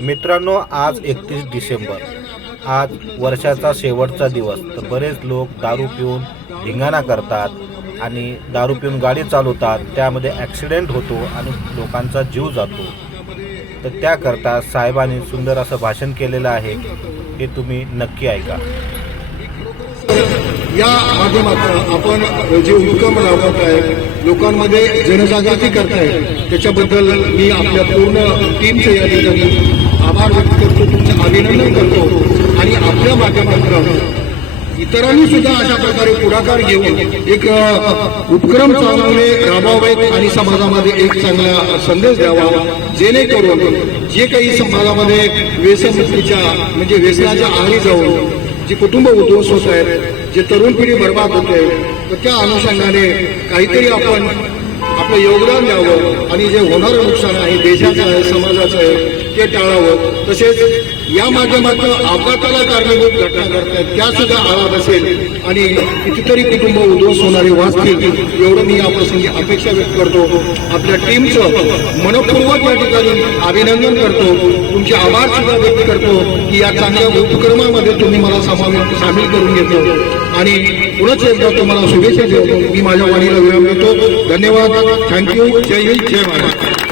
मित्रांनो आज एकतीस डिसेंबर. आज वर्षाचा शेवटचा दिवस. तर बरेच लोक दारू पिऊन धिंगाणा करतात आणि दारू पिऊन गाडी चालवतात. त्यामध्ये ॲक्सिडेंट होतो आणि लोकांचा जीव जातो. तर त्याकरता साहेबांनी सुंदर असं भाषण केलेलं आहे. हे तुम्ही नक्की ऐका. या माध्यमातून आपण जे उपक्रम राबवत आहे लोकांमध्ये जनजागृती करताय त्याच्याबद्दल मी आपल्या पूर्ण टीमचे या ठिकाणी आभार व्यक्त करतो तुमचं अभिनंदन करतो आणि आपल्या माध्यमातून इतरांनी सुद्धा अशा प्रकारे पुढाकार घेऊन एक उपक्रम चांगले राबवावेत आणि समाजामध्ये एक चांगला संदेश द्यावा जेणेकरून जे काही समाजामध्ये व्यसनमुक्तीच्या म्हणजे व्यसनाच्या आहारी जाऊन जी कुटुंब उद्ध्वस्त होत आहेत जे तरुण पिढी बर्बाद होते तर त्या अनुषंगाने काहीतरी आपण आपलं योगदान द्यावं आणि जे होणारं नुकसान आहे देशाचं आहे समाजाचं आहे ते टाळावं. तसेच या माध्यमातून अपघाताला कारणीभूत घटना घडतात त्या सुद्धा आळा असेल. आणि कितीतरी कुटुंब उद्ध्वस्त होणारे वाचतील एवढं मी या प्रसंगी अपेक्षा व्यक्त करतो. आपल्या टीमचं मनपूर्वक या ठिकाणी अभिनंदन करतो. तुमचे आभार सुद्धा व्यक्त करतो की या चांगल्या उपक्रमामध्ये तुम्ही मला सामावेश सामील करून घेतो आणि पुनच एकदा तुम्हाला शुभेच्छा देतो. मी माझ्या वाणीला विराम देतो. धन्यवाद. थँक्यू जय हिंद जय महाराष्ट्र